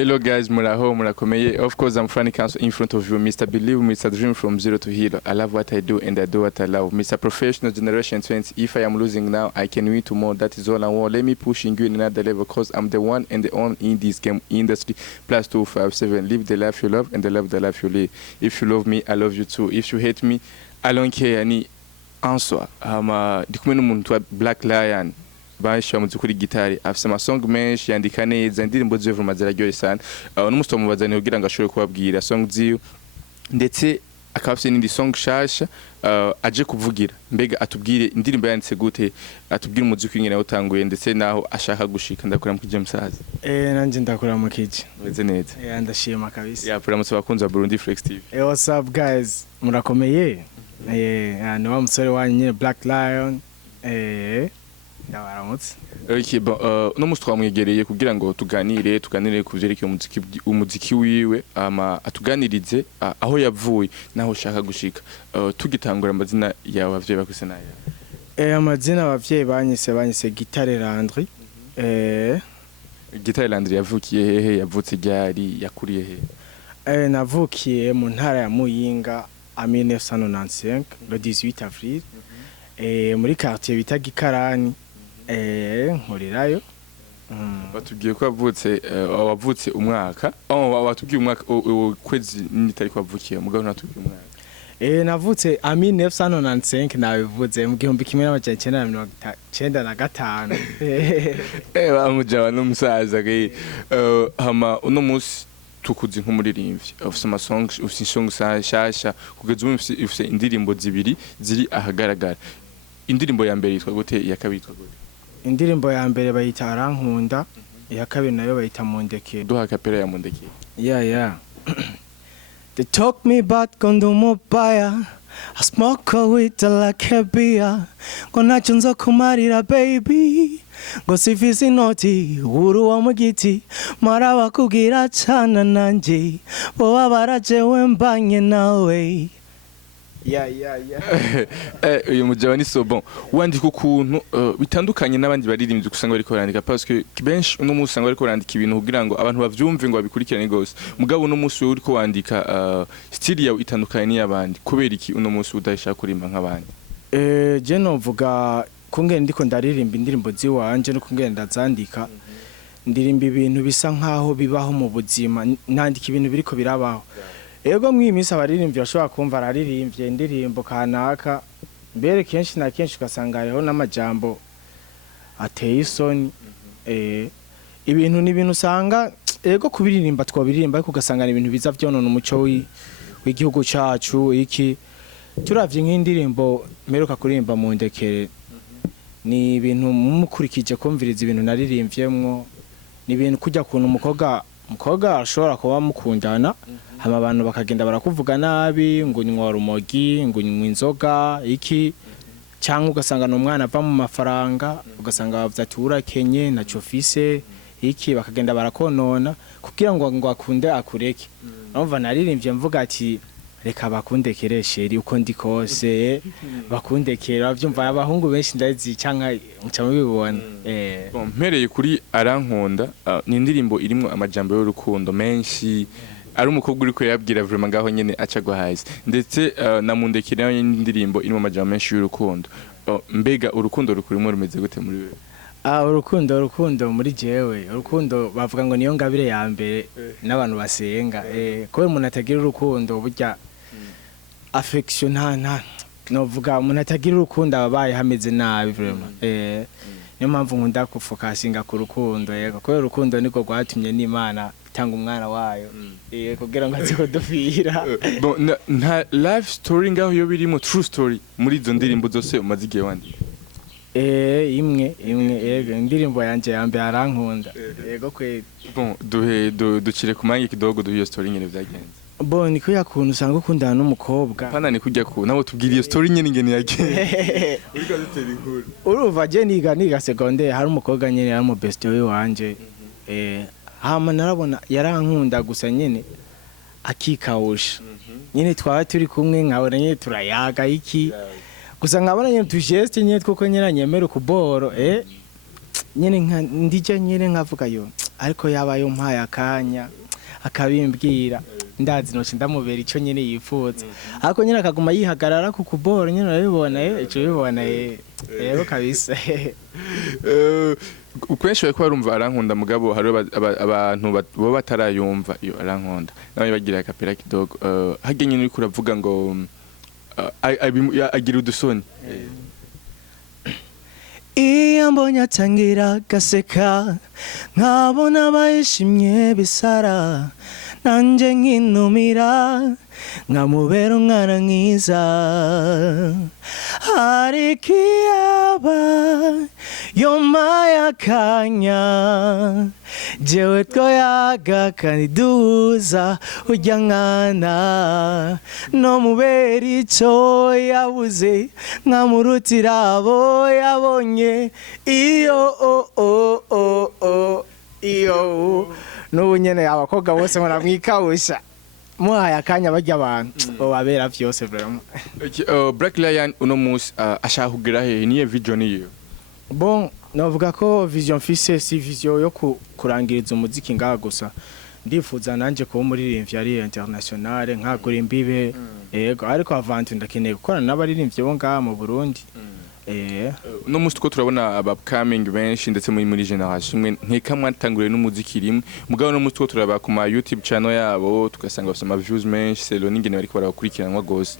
Hello guys, muraho, murakomeye. Of course, I'm Franny Council in front of you. Mr. Believe, Mr. Dream from zero to hero. I love what I do and I do what I love. Mr. Professional Generation 20. If I am losing now, I can win tomorrow. That is all I want. Let me pushing you in another level because I'm the one and the only in this game industry. Plus 257. Live the life you love and love the life you live. If you love me, I love you too. If you hate me, I don't care. Ni answer. Ndi kumwe n'umuntu wa Black Lion. Bashyira mu kuri gitari afise amasong menshi yandika neza indirimbo ziwe vuba ziraryoye sana n'umusto mubazane kugira ngo ashobore kubabwira song ziwe ndetse akabafise n'indi song shasha aje kuvugira mbega atubwire indirimbo yanditse gute atubwire umuziki w'ingene utanguye ndetse naho ashaka gushika ndakora mu kije musaza nanje ndakora mu kije meze neza ndashima kabisa ya pura bakunzi wa Burundi Flex TV what's up guys murakomeye ni wa musore wanyu nyine Black Lion ndabaramutse okay no mustwamwegereye kugira ngo tuganire ku byerekeye umuziki wiwe atuganirize aho yavuye naho shaka gushika tugitangura amazina yawe abavyeyi bakuse nayo amazina abavyeyi banyise Gitare Landry Gitare Landry yavukiye hehe yavutse ryari yakuriye hehe navukiye mu ntara ya Muyinga en 1995 le 18 avril muri quartier bita Gikarani nkurirayo batubwiye ko wavutse umwaka watubwiye umwaka kwezi nitari kwavukiye mugabo natubwiye umwaka navutse en 1995 nabivuze mu 1995 bamujaba n'umusaza hama uno musi tukuzi nk'umuririmbyi ufise amasong ufise song shasha kugeza ubu ufise indirimbo zibiri ziri ahagaragara indirimbo ya mbere yitwa gute iya kabiri yitwa gute indirimbo ya mbere bayita Arankunda iya kabiri nayo bayita Mundeke duha kapera ya Mundeke yeah they talk me back kondo mobaya I smoke with like a beer kona chunzo kumarira baby ngo sifisi inoti uru wa mugiti maraba kugira cyana nanje bo babaraje wembanye nawe uyu mujaba ni so bon wandika ukuntu bitandukanye n'abandi baririmbyi kusanga bari korandika parce que benshi uno musi usanga bari korandika ibintu kugira ngo abantu bavyumve ngo babikurikirane gose mugabo uno musi uri ko wandika style yawe itandukanye n'iyabandi kubera iki uno musi udashaka kurimba nk'abandi je novuga kungene ndiko ndaririmba indirimbo ziwanje no kungene ndazandika ndirimba ibintu bisa nkaho bibaho mu buzima nandika ibintu biriko birabaho ego mwimisa abaririmbyi bashobora kumva araririmbye indirimbo kanaka mbere kenshi na kenshi ugasanga hariho n'amajambo ateye isoni ibintu ni ibintu usanga ego kubiririmba twabiririmba ariko ugasanga ni ibintu biza vyonona umuco w'igihugu cacu iki turavye nk'indirimbo meruka kuririmba mu ndekere ni ibintu mukurikije kumviriza ibintu naririmvyemwo ni ibintu kujya kuntu umukobwa ashobora kuba mukundana hama abantu bakagenda barakuvuga nabi ngo nywa rumogi ngo nywa inzoga iki cyangwa ugasanga n'umwana ava mu mafaranga ugasanga bavuze ati urakenye naco fise iki bakagenda barakonona kugira ngo akunde akureke numva naririmbye mvuga ati reka bakundekere sheri uko ndi kose bakundekera bavyumva abahungu benshi ndazi canka muca mubibona mpereye kuri Arankunda ni indirimbo irimo amajambo y'urukundo menshi ari umukobwa uri ko yabwira vraiment ngaho nyene acagwa hasi ndetse na Mundeke nayo indirimbo irimo amajambo menshi y'urukundo mbega urukundo rukurimo rumeze gute muri wewe urukundo muri jewe urukundo bavuga ngo niyo ngabire ya mbere n'abantu basenga ko umuntu atagira urukundo burya affection novuga umuntu atagira urukundo ababaye hameze nabi vraiment niyo mpamvu nkunda kufokasinga ku rukundo ko urukundo niko rwatumye n'Imana itanga umwana wayo kugira ngo aziko dufira bon nta life story ngaho yo birimo true story muri izo ndirimbo zose umaze igihe wandika imwe yego indirimbo yanje ya mbere Arankunda yego kweli bon ducire ku mangi kidogo duhiyo story nyene vyagenze bon niko yakuntu usanga ukundana n'umukobwa pana ni kujya ku nawo tubwira iyo story nyene ngene yagenze uriko dutera inkuru uruva je niga secondaire hari umukobwa nyene yari mu best we wanje hama narabona yarankunda gusa nyene akikawusha nyene twaba turi kumwe nkabona nyene turayaga iki gusa nkabona nyene tujeste nyene twuko nyene nyemera kuboro nyene ndije nyene nkavuga yo ariko yabaye umpaye akanya akabimbwira ndazi no ndamubera ico nyene yifuza ariko nyene akaguma yihagarara ku kuboro nyene urabibona ico bibona rero kabisa ukwenshi bariko barumva arankunda mugabo hari abantu bo batarayumva iyo arankunda nawe bagira akapera kidogo hage nyene uriko uravuga ngo agira udusoni iyo mbonye atangira gaseka nkabona bayishimye bisara nanje nkinumira nkamubera umwana mwiza ariko iyaba yompaye akanya jewe twoyaga kandi duhuza urya nkana no mubera ico yabuze nkamurutira abo yabonye iyo n'ubu nyene abakobwa bose muramwikawusha muhaye akanya barya abantu babera vyose vraiment Black Lion uno musi ashaka kugira hehe niye vision yiyo bon novuga ko vision mfise si vision yo kurangiriza umuziki ngaha gusa ndifuza nanje kuba umuririmbyi ari international nkagura imbibe yego ariko avant ndakeneye gukorana n'abaririmbyi bo ngaha mu Burundi no musi two turabona abapcoming benshi ndetse muri generation imwe ntekamwe atanguriye n'umuziki rimwe mugabo no musi two turaba ku ma YouTube channel yabo tugasanga bafite ama views menshi selo n'ingene bariko barakurikiranwa gose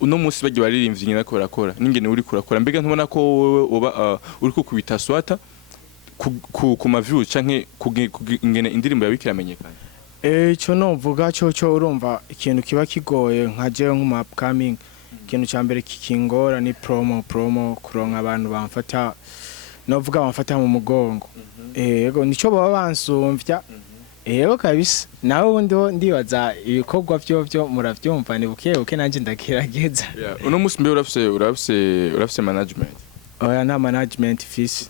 uno musi bagiye baririmbyi nyina ko barakora n'ingene uri kurakora mbega ntubona ko wowe uba uri kubita swata ku ma views canke ingene indirimbo yawe ikiramenyekana ico novuga cyo urumva ikintu kiba kigoye nka jewe nk'uma upcoming ikintu cya mbere kikingora ni promo kuronka abantu bamfata novuga bamfata mu mugongo yego nico baba bansumvya yego kabisa nawe ubundi ndibaza ibikorwa byo muravyumva ni buke nanje ndagerageza uno musi mbe urafise management oya nta management fisi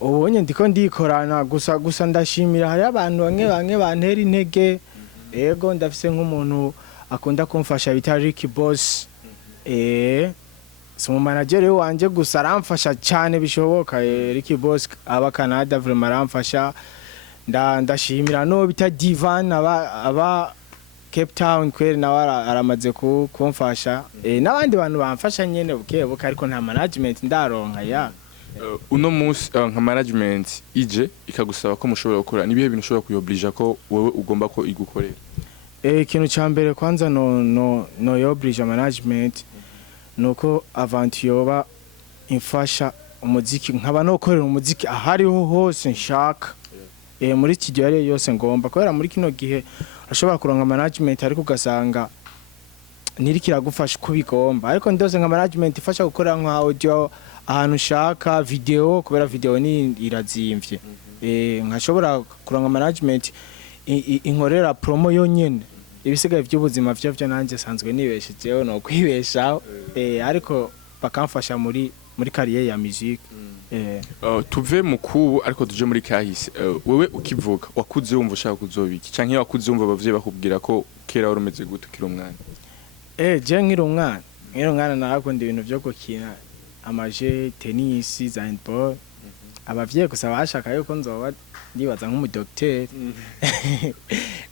ubonye ndiko ndikorana gusa ndashimira hari abantu bamwe bantera intege yego ndafise nk'umuntu akunda kumfasha bita Ricky Boss so mu manager wanje gusa aramfasha cyane bishoboka Ricky Boss aba Canada vraiment aramfasha ndashimira no bita Divan aba Cape Town kweri nawe aramaze kumfasha n'abandi bantu bamfasha nyene buke ariko nta management ndaronka ya uno musi nka management ije ikagusaba ko mushobora gukora nibihe bintu ushobora kuyoblija ko wewe ugomba ko igukorera ikintu cya mbere kwanza no yobrija management nuko avant yoba imfasha umuziki nkaba no korera umuziki ahariho hose nshaka muri studio yari yose ngomba kubera muri kino gihe ashobora kuronka management ariko ugasanga nirikira gufasha uko bigomba ariko ndose nka management ifasha gukora nka audio ahantu ushaka video kubera video ni irazimvye nkashobora kuronka management inkorera promo yonyene ibisigaye by'ubuzima byo nanjye sanzwe nibeshejeho no kwibeshaho ariko bakamfasha muri carrière ya musique tuve mu kubu ariko tuje muri kahise wewe ukivuka wakuze wumva ushaka kuzobiki canke wakuze wumva abavyeyi bakubwira ko kera wari umeze gute ukiri umwana je nkiri umwana narakunda ibintu byo gukina amaje tennis handball abavyeyi gusa bashaka yuko nzoba ndibaza nk'umudokiteri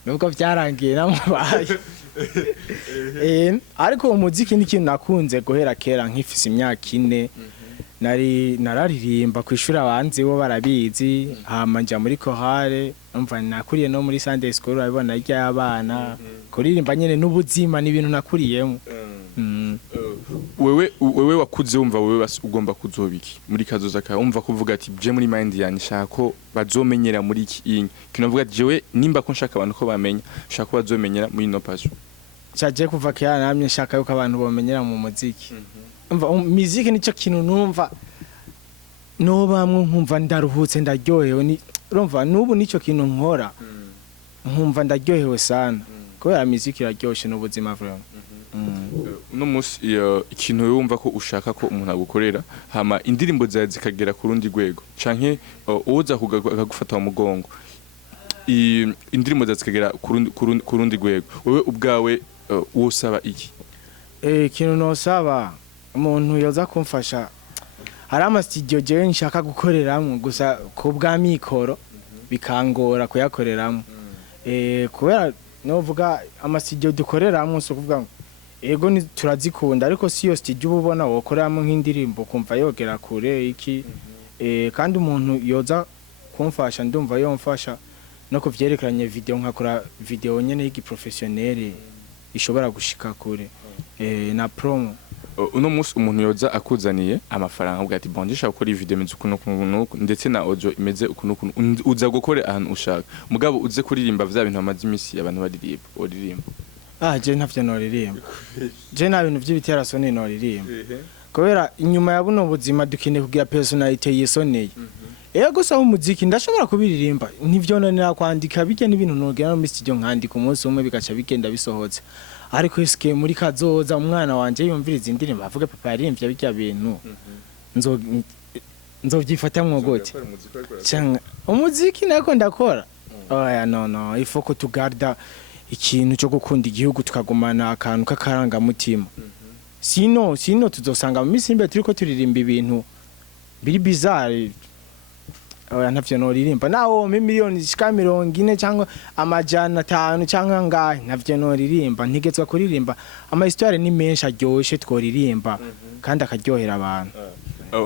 nubwo byarangiye namubaye ariko umuziki ni ikintu nakunze guhera kera nkifise imyaka 4 nararirimba ku ishuri abanzi bo barabizi hama nja muri chorale umva nakuriye no muri Sunday school abibona irya y'abana kuririmba nyene n'ubuzima ni ibintu nakuriyemo wewe wakuze wumva wewe ugomba kuzobiki muri kazoza ka umva kuvuga ati je muri mind yani shako bazomenyera muri iki kinavuga jewe nimba ko nshaka abantu ko bamenya shaka bazomenyera muri no passion cyaje kuva kera namye nshaka yuko abantu bamenyera mu muziki umva muziki nico kintu numva no bamwe nkumva ndaruhutse ndaryohewe ni urumva nubu nico kintu nkora nkumva ndaryohewe sana kubera muziki iraryoshe n'ubuzima vraiment no musi ikintu yumva ko ushaka ko umuntu agukorera hama indirimbo zawe zikagera ku rundi rwego canke uza kugufata mu mugongo indirimbo zawe zikagera ku rundi rwego wewe ubwawe wosaba iki ikintu nosaba umuntu yoza kumfasha hari ama studio jewe nshaka gukoreramwe gusa ku bwa mikoro bikangora kuyakoreramo kubera novuga amastudio dukoreramo so kuvuga ngo ego ni turazikunda ariko si yo studio ubona wokoreramo nk'indirimbo kumva yogera kure iki kandi umuntu yoza kumfasha ndumva yomfasha no kuvyerekeranye video nkakora video nyene y'igiprofessionnel ishobora gushika kure na promo uno musi umuntu yoza akuzaniye amafaranga avuga ati bon ndishaka gukora video imeze ukuntu ndetse na audio imeze ukuntu uza gukora ahantu ushaka mugabo uze kuririmba vya bintu amazi imisi abantu baririmba je ntavyo noririmba je na bintu vy'ibiterasoni noririmba kubera inyuma ya buno buzima dukeneye kugira personality yisoneye ego saho umuziki ndashobora kubiririmba nivyo nonera kwandika bike n'ibintu nogera mu studio nkandika umunsi umwe bigaca bigenda bisohotse ariko iske muri kazoza umwana wanje yumviriza indirimbo avuga papa yarimvye bijya bintu nzovyifatamwo gute cyangwa umuziki nako ndakora oya no ifoko tugarda ikintu cyo gukunda igihugu tukagumana akantu kakaranga mutima sino tuzosanga mu misimbe turiko turirimba ibintu biri bizarre oya ntavyo noririmba nawo miliyoni zishika 40 cyangwa amajana 5 cyangwa ngahe ntavyo noririmba ntigezwa kuririmba ama histoire ni menshi aryoshe tworirimba kandi akaryohera abantu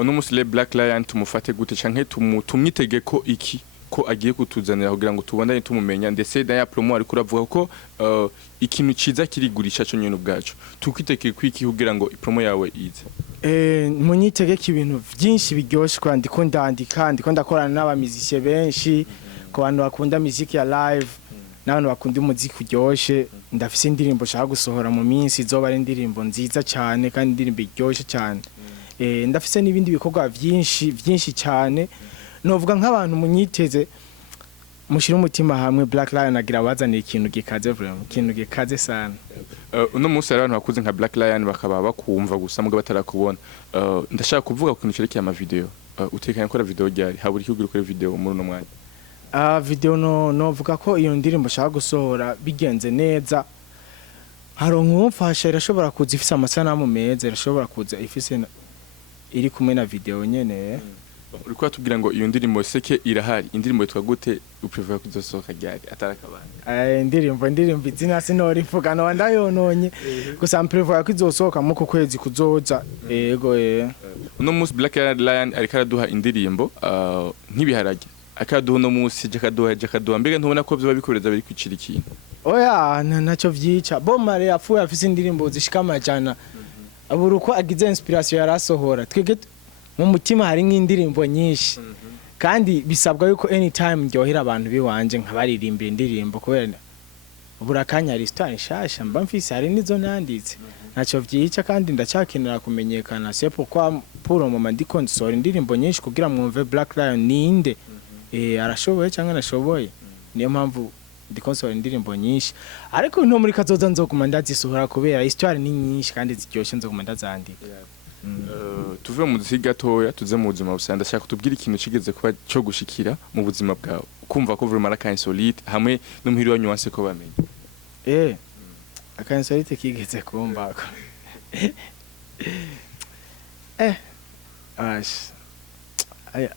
uno musi Black Lion tumufate gute canke tumwitegeko iki ko agiye kutuzanira kugira ngo tubandanye tumumenya ndetse ya promo ari kuravuga ko ikintu ciza kirigurisha cyo nyene ubwacu tukwitekeye kwiki kugira ngo promo yawe ize munyitegeko ibintu byinshi biryoshe kandi ko ndandika ndiko ndakorana n'abamizishe benshi ku bantu bakunda muziki ya live n'abantu bakunda umuziki uryoshe ndafise indirimbo shaka gusohora mu minsi zoba ari indirimbo nziza cyane kandi indirimbo iryoshe cyane ndafise n'ibindi bikorwa byinshi cyane novuga nk'abantu munyiteze mushira umutima hamwe Black Lion agira bazaniye ikintu gikaze vraiment ikintu gikaze sana uno musi abantu bakuze nka Black Lion bakaba bakumva gusa mugabo batarakubona ndashaka kuvuga ku kintu cerekeye ama video utekanye gukora video ryari haburi kugira ukore video muri no mwanya video novuga ko iyo ndirimbo shaka gusohora bigenze neza haronka umfasha irashobora kuza ifise amasanamu meza irashobora kuza ifise iri kumwe na video nyene uriko atubwira ngo iyo ndirimbo seke irahari indirimbo yitwa gute uprefer kuzosohoka ryari atarakabana indirimbo izina sinori mvuga no ndayononye gusa mprefer kuzosohoka mu kwezi kuzoza yego uno musi Black Lion ariko araduha indirimbo nkibiharage akaduha no musi jakaduha mbega ntubona ko byo babikoreza bari kwicira ikintu oya ntacyo vyica Bomare yapfuye afise indirimbo zishika amajana aburuko agize inspiration yarasohora twege mu mutima hari nk'indirimbo nyinshi kandi bisabwa yuko anytime ndyohera abantu biwanje nkabaririmbira indirimbo kubera burakanya ari histoire nshasha mba mfise hari nizo nanditse ntacyo vyica kandi ndacyakenera kumenyekana c'est pourquoi pour le moment ndiko nsora indirimbo nyinshi kugira mwumve Black Lion ninde arashoboye cyangwa nashoboye niyo mpamvu ndiko nsora indirimbo nyinshi ariko no muri kazoza nzoguma ndazisohora kubera histoire ni nyinshi kandi ziryoshe nzoguma ndazandika tuve mu muziki gatoya tuze mu buzima busanda ndashaka kutubwira ikintu kigeze kuba cyo gushikira mu buzima bwawe kumva ko vraiment aka insolite hamwe no muhiri wa nuance ko bamenye aka insolite kigeze kumba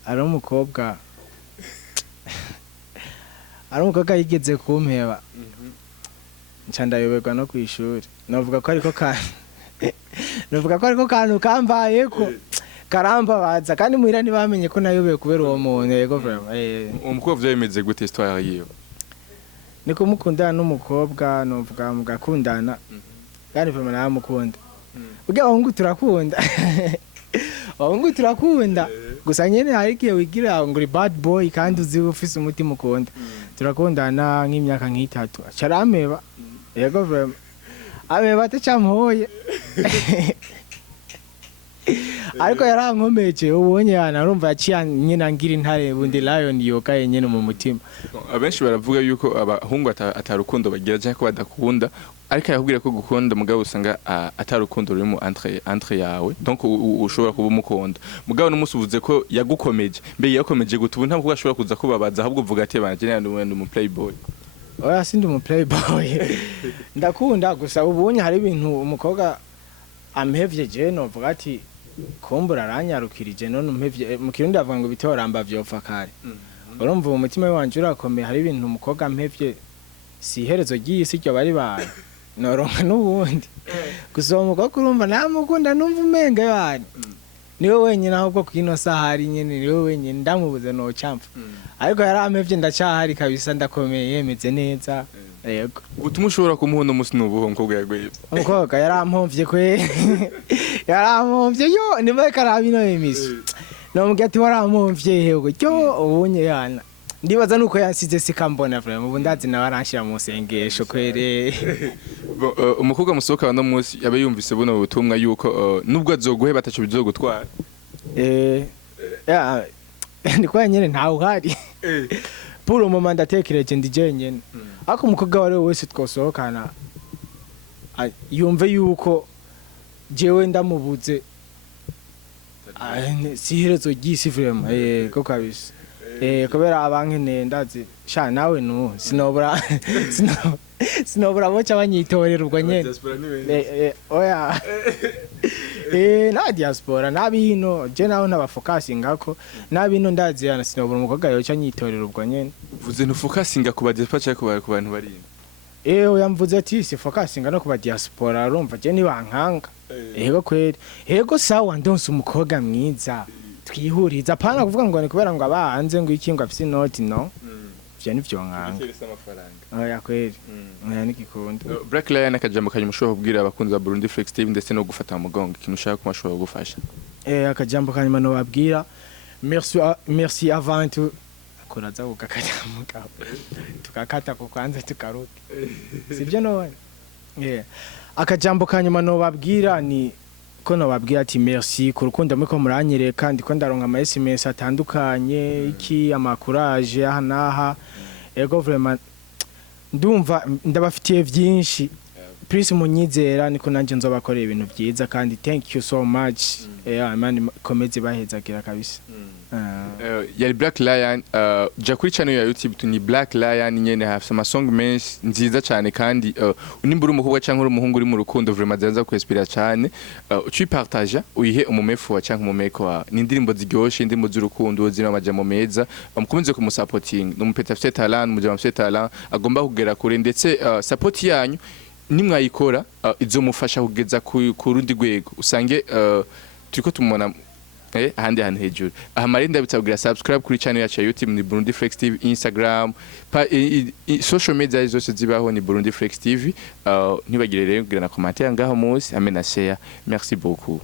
ari umukobwa yigeze kumpeba ncandayoberwa no kwishuri navuga ko ariko kantu kambaye ko karambabaza kandi muhira ntibamenye ko nayobeye kubera uwo muntu yego vraiment umukobwa vyemeze gute histoire yiyo niko mukundana n'umukobwa novuga mugakundana kandi vraiment naramukunda ugiye ahungu turakunda gusa nyene hari igihe wigira ngo uri bad boy kandi uzi ufise umutima ukunda turakundana nk'imyaka nk'itatu acarameba yego vraiment ameba atacamhoye ariko yarankomeje ubonye yana urumva yaciye nyina ngira intare bundi Lion yokaye nyene mu mutima abenshi baravuga yuko abahungu atarukundo bagira cyangwa ko badakunda ariko yakubwira ko gukunda mugabo usanga atarukundo ruri mu entre yawe donc ushobora kuba umukunda mugabo numusuvuze ko yagukomeje mbe yakomeje gutubu ntabwo ashobora kuza kubabaza ahubwo uvuga ati banje ndi mu playboy oya sindi mu playboy ndakunda gusa ubonye hari ibintu umukobwa amhevye je no vuga ati kumbura aranyarukirije none umhevye mu kirundi avuga ngo bitoramba vyopfa kare urumva umutima wanje urakomeye hari ibintu umukobwa mpevye si iherezo ry'isi ryo bari baye noronka n'ubundi gusa uwo mukobwa urumva namukunda numva umenga yane niwe wenyine ahubwo kwino sahari nyene niwe wenyine ndamubuze no campa ariko yarampevye ndacahari kabisa ndakomeye yemeze neza yego ubutumwa ushobora kumuha uno musi n'ubuho umukobwa yaguye umukobwa yarampomvye kwe yarampomvye yo niba karabino emisi nomubwiye ati warampomvye hewe cyo ubunye yana ndibaza nuko yansize sikambona vraiment ubu ndazi nawe aranshira mu sengesho kwere umukobwa musohoka no musi yabe yumvise buno butumwa yuko nubwo azoguhe batacho bizogutwara ya ndikwa nyene ntawe uhari pour le moment ndatekereje ndije nyene ako umukobwa wari wese twosohokana yumve yuko jewe ndamubuze si iherezo ry'isi vraiment ko kabisa kubera abankeneye ndazi sha nawe nu sinobura boca banyitorera ubwo nyene oya na diaspora nabino je naho nabafocusingako nabino ndazi yana sinobura umukobwa yoca nyitorera ubwo nyene vuze ntufocusinga ku badiaspora ku bantu bari oya mvuze ati si focusinga no ku badiaspora urumva je ni bankanga yego kweri yego sawa ndonse umukobwa mwiza twihuriza pana kuvuga ngo ni kubera ngo abahanze ngo iki ngo afise inoti no vya nivyo nkanga oya kweri oya nikikunda Black Lion akajambo kanyuma ushobora kubwira abakunzi ba Burundi Flex TV ndetse no gufata mu mugongo ikintu ushaka ko mashobora gufasha akajambo kanyuma no babwira merci avant tout koraza ukakajambo kawe tukakata ko kwanza tukaruka sivyo none akajambo kanyuma no babwira ni ko nababwira ati merci ku rukundo muko muranyereka ndiko ndaronka ama SMS atandukanye iki amakuraje aha naha ego vraiment ndumva ndabafitiye byinshi please munyizera niko nanje nzobakorera ibintu byiza kandi thank you so much man komeze bahezagira kabisa yari Black Lion ja kuri channel ya YouTube ni Black Lion nyene hafite ama song menshi nziza cyane kandi unimbura umukobwa cyangwa umuhungu uri mu rukundo vraiment zaza kwespira cyane ucipartage uyihe umumefu wa cyangwa umumeko wa n'indirimbo ziryoshe indirimbo z'urukundo zina amajamo meza bamukomeze ku supporting no mupeta afite talent mujama afite talent agomba kugera kure ndetse support yanyu nimwayikora izomufasha kugeza ku rundi rwego usange turiko tumona ahandi hantu hejuru amarinda bitabwira subscribe kuri channel yacu ya YouTube ni Burundi Flex TV Instagram social media zose zibaho ni Burundi Flex TV ntibagire rero kugira na commentaire ngaho munsi amena share merci beaucoup